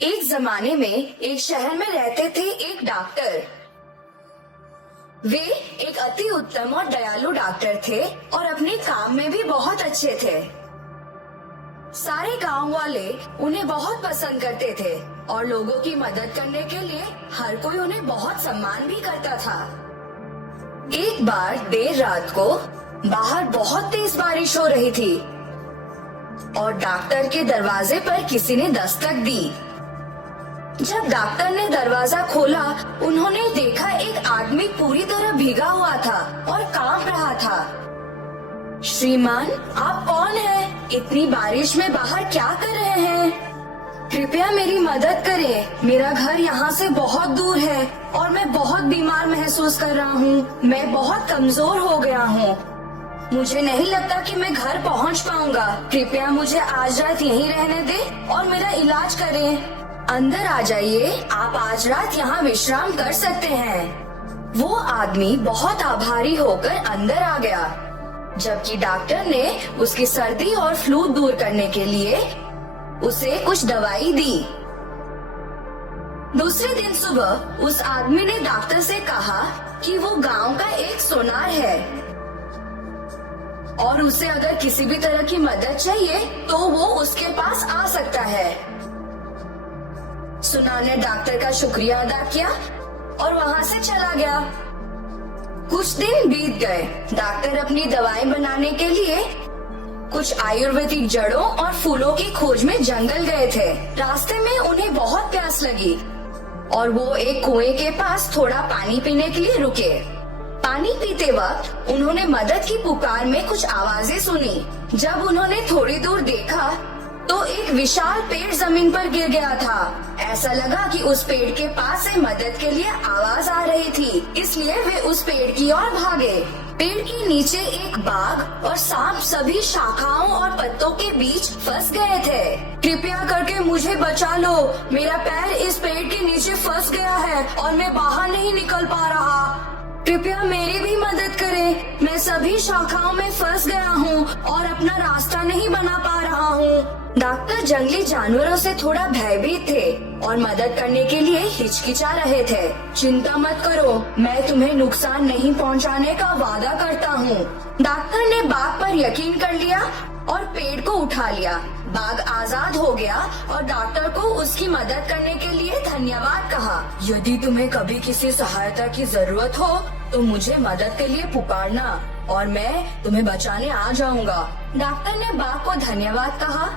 एक जमाने में एक शहर में रहते थे एक डॉक्टर। वे एक अति उत्तम और दयालु डॉक्टर थे और अपने काम में भी बहुत अच्छे थे। सारे गांव वाले उन्हें बहुत पसंद करते थे और लोगों की मदद करने के लिए हर कोई उन्हें बहुत सम्मान भी करता था। एक बार देर रात को बाहर बहुत तेज बारिश हो रही थी और डॉक्टर के दरवाजे पर किसी ने दस्तक दी। जब डॉक्टर ने दरवाजा खोला, उन्होंने देखा एक आदमी पूरी तरह भीगा हुआ था और कांप रहा था। श्रीमान, आप कौन हैं? इतनी बारिश में बाहर क्या कर रहे हैं? कृपया मेरी मदद करें। मेरा घर यहाँ से बहुत दूर है और मैं बहुत बीमार महसूस कर रहा हूँ। मैं बहुत कमजोर हो गया हूँ। मुझे नहीं लगता कि मैं घर पहुँच पाऊंगा। कृपया मुझे आज रात यहीं रहने दें और मेरा इलाज करें। अंदर आ जाइए, आप आज रात यहाँ विश्राम कर सकते हैं। वो आदमी बहुत आभारी होकर अंदर आ गया, जबकि डॉक्टर ने उसकी सर्दी और फ्लू दूर करने के लिए उसे कुछ दवाई दी। दूसरे दिन सुबह उस आदमी ने डॉक्टर से कहा कि वो गांव का एक सोनार है और उसे अगर किसी भी तरह की मदद चाहिए तो वो उसके पास आ सकता है। सुनार ने डॉक्टर का शुक्रिया अदा किया और वहाँ से चला गया। कुछ दिन बीत गए। डॉक्टर अपनी दवाएं बनाने के लिए कुछ आयुर्वेदिक जड़ों और फूलों की खोज में जंगल गए थे। रास्ते में उन्हें बहुत प्यास लगी और वो एक कुएं के पास थोड़ा पानी पीने के लिए रुके। पानी पीते वक्त उन्होंने मदद की पुकार में कुछ आवाजें सुनी। जब उन्होंने थोड़ी दूर देखा तो एक विशाल पेड़ जमीन पर गिर गया था। ऐसा लगा कि उस पेड़ के पास से मदद के लिए आवाज आ रही थी, इसलिए वे उस पेड़ की ओर भागे। पेड़ के नीचे एक बाघ और सांप सभी शाखाओं और पत्तों के बीच फंस गए थे। कृपया करके मुझे बचा लो, मेरा पैर इस पेड़ के नीचे फंस गया है और मैं बाहर नहीं निकल पा रहा। कृपया मेरी भी मदद करें, मैं सभी शाखाओं में फंस गया हूँ और अपना रास्ता नहीं बना पा रहा हूँ। डॉक्टर जंगली जानवरों से थोड़ा भयभीत थे और मदद करने के लिए हिचकिचा रहे थे। चिंता मत करो, मैं तुम्हें नुकसान नहीं पहुंचाने का वादा करता हूँ। डॉक्टर ने बाघ पर यकीन कर लिया और पेड़ को उठा लिया। बाघ आजाद हो गया और डॉक्टर को उसकी मदद करने के लिए धन्यवाद कहा। यदि तुम्हें कभी किसी सहायता की जरूरत हो तो मुझे मदद के लिए पुकारना और मैं तुम्हें बचाने आ जाऊंगा। डॉक्टर ने बाघ को धन्यवाद कहा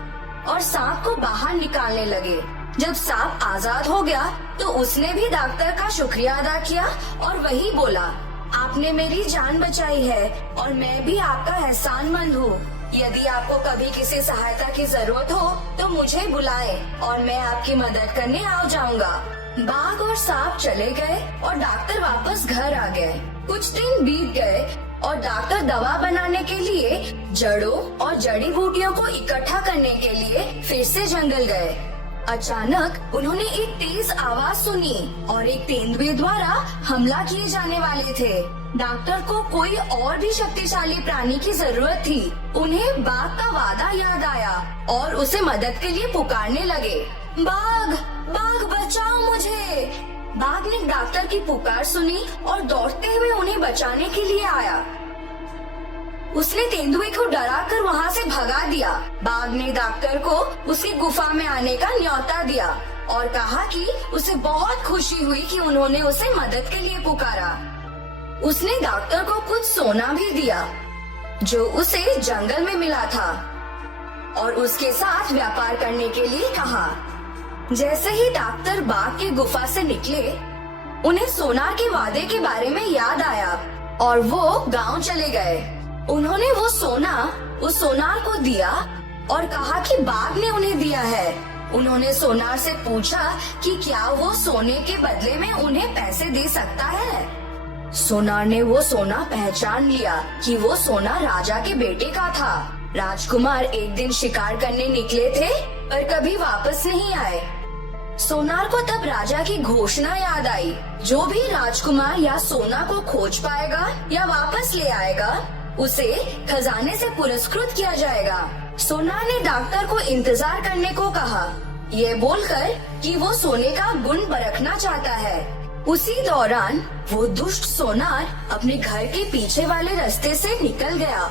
और सांप को बाहर निकालने लगे। जब सांप आजाद हो गया तो उसने भी डॉक्टर का शुक्रिया अदा किया और वही बोला, आपने मेरी जान बचाई है और मैं भी आपका एहसानमंद हूँ। यदि आपको कभी किसी सहायता की जरूरत हो तो मुझे बुलाएं और मैं आपकी मदद करने आ जाऊंगा। बाघ और सांप चले गए और डॉक्टर वापस घर आ गए। कुछ दिन बीत गए और डॉक्टर दवा बनाने के लिए जड़ों और जड़ी बूटियों को इकट्ठा करने के लिए फिर से जंगल गए। अचानक उन्होंने एक तेज आवाज सुनी और एक तेंदुए द्वारा हमला किए जाने वाले थे। डॉक्टर को कोई और भी शक्तिशाली प्राणी की जरूरत थी। उन्हें बाघ का वादा याद आया और उसे मदद के लिए पुकारने लगे, बाघ, बाघ बचाओ मुझे। बाघ ने डॉक्टर की पुकार सुनी और दौड़ते हुए उन्हें बचाने के लिए आया। उसने तेंदुए को डराकर वहाँ से भगा दिया। बाघ ने डॉक्टर को उसकी गुफा में आने का न्योता दिया और कहा कि उसे बहुत खुशी हुई कि उन्होंने उसे मदद के लिए पुकारा। उसने डॉक्टर को कुछ सोना भी दिया जो उसे जंगल में मिला था और उसके साथ व्यापार करने के लिए कहा। जैसे ही डॉक्टर बाघ की गुफा से निकले, उन्हें सोनार के वादे के बारे में याद आया और वो गांव चले गए। उन्होंने वो सोना उस सोनार को दिया और कहा कि बाघ ने उन्हें दिया है। उन्होंने सोनार से पूछा कि क्या वो सोने के बदले में उन्हें पैसे दे सकता है। सोनार ने वो सोना पहचान लिया कि वो सोना राजा के बेटे का था। राजकुमार एक दिन शिकार करने निकले थे पर कभी वापस नहीं आए। सोनार को तब राजा की घोषणा याद आई, जो भी राजकुमार या सोना को खोज पाएगा या वापस ले आएगा उसे खजाने से पुरस्कृत किया जाएगा। सोनार ने डॉक्टर को इंतजार करने को कहा ये बोलकर कि वो सोने का गुण परखना चाहता है। उसी दौरान वो दुष्ट सोनार अपने घर के पीछे वाले रास्ते से निकल गया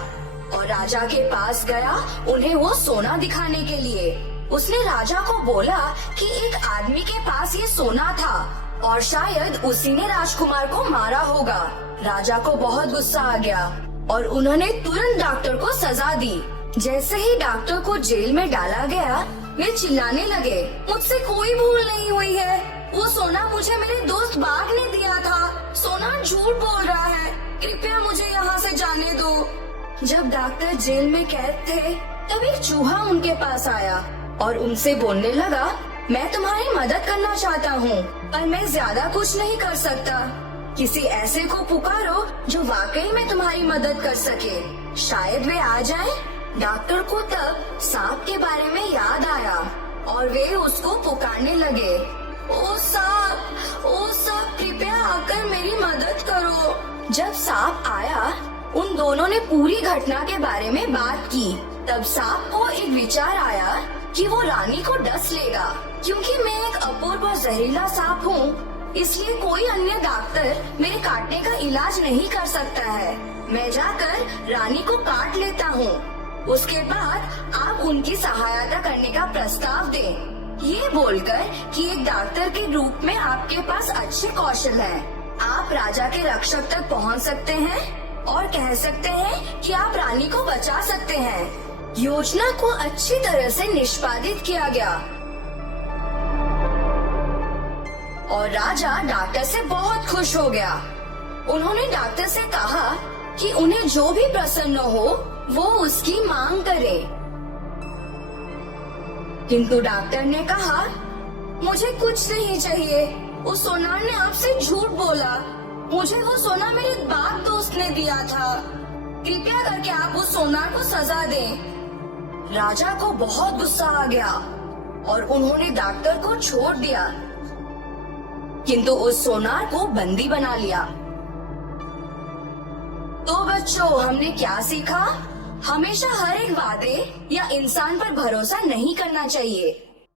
और राजा के पास गया उन्हें वो सोना दिखाने के लिए। उसने राजा को बोला कि एक आदमी के पास ये सोना था और शायद उसी ने राजकुमार को मारा होगा। राजा को बहुत गुस्सा आ गया और उन्होंने तुरंत डॉक्टर को सजा दी। जैसे ही डॉक्टर को जेल में डाला गया, वे चिल्लाने लगे, मुझसे कोई भूल नहीं हुई है। वो सोना मुझे मेरे दोस्त बाघ ने दिया था। सोना झूठ बोल रहा है। कृपया मुझे यहाँ से जाने दो। जब डॉक्टर जेल में कैद थे, तब एक चूहा उनके पास आया और उनसे बोलने लगा, मैं तुम्हारी मदद करना चाहता हूँ, पर मैं ज्यादा कुछ नहीं कर सकता। किसी ऐसे को पुकारो जो वाकई में तुम्हारी मदद कर सके, शायद वे आ जाएं। डॉक्टर को तब सांप के बारे में याद आया और वे उसको पुकारने लगे, ओ सांप कृपया आकर मेरी मदद करो। जब सांप आया, उन दोनों ने पूरी घटना के बारे में बात की। तब सांप को एक विचार आया कि वो रानी को डस लेगा। क्योंकि मैं एक अपूर्व और जहरीला सांप हूँ, इसलिए कोई अन्य डॉक्टर मेरे काटने का इलाज नहीं कर सकता है। मैं जाकर रानी को काट लेता हूँ। उसके बाद आप उनकी सहायता करने का प्रस्ताव दें। ये बोलकर कि एक डॉक्टर के रूप में आपके पास अच्छे कौशल हैं, आप राजा के रक्षक तक पहुँच सकते हैं और कह सकते हैं कि आप रानी को बचा सकते हैं। योजना को अच्छी तरह से निष्पादित किया गया और राजा डॉक्टर से बहुत खुश हो गया। उन्होंने डॉक्टर से कहा कि उन्हें जो भी प्रसन्न हो वो उसकी मांग करे। किंतु डॉक्टर ने कहा, मुझे कुछ नहीं चाहिए। उस सोनार ने आपसे झूठ बोला। मुझे वो सोना मेरे बाघ दोस्त ने दिया था। कृपया करके आप उस सोनार को सजा दें। राजा को बहुत गुस्सा आ गया और उन्होंने डॉक्टर को छोड़ दिया, किंतु उस सोनार को बंदी बना लिया। तो बच्चों, हमने क्या सीखा? हमेशा हर एक वादे या इंसान पर भरोसा नहीं करना चाहिए।